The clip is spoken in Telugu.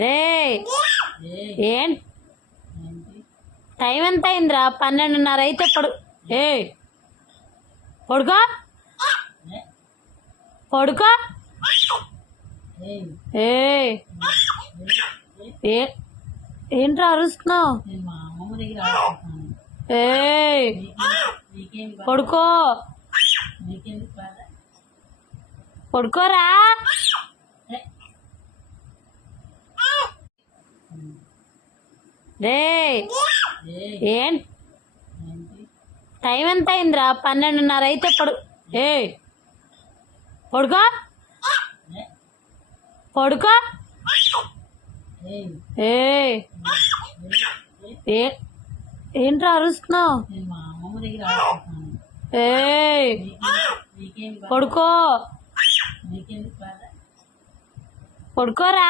రే ఏం టైం ఎంత అయిందిరా? 12:30 అయితే ఏ పడుకో పడుకో. ఏంట్రా అరుస్తున్నావు? పడుకో పడుకోరా. రే ఏం టైం ఎంత అయిందిరా? 12:30 అయితే పడుకో పడుకో. ఏంట్రా అరుస్తున్నావు? పడుకో పడుకోరా.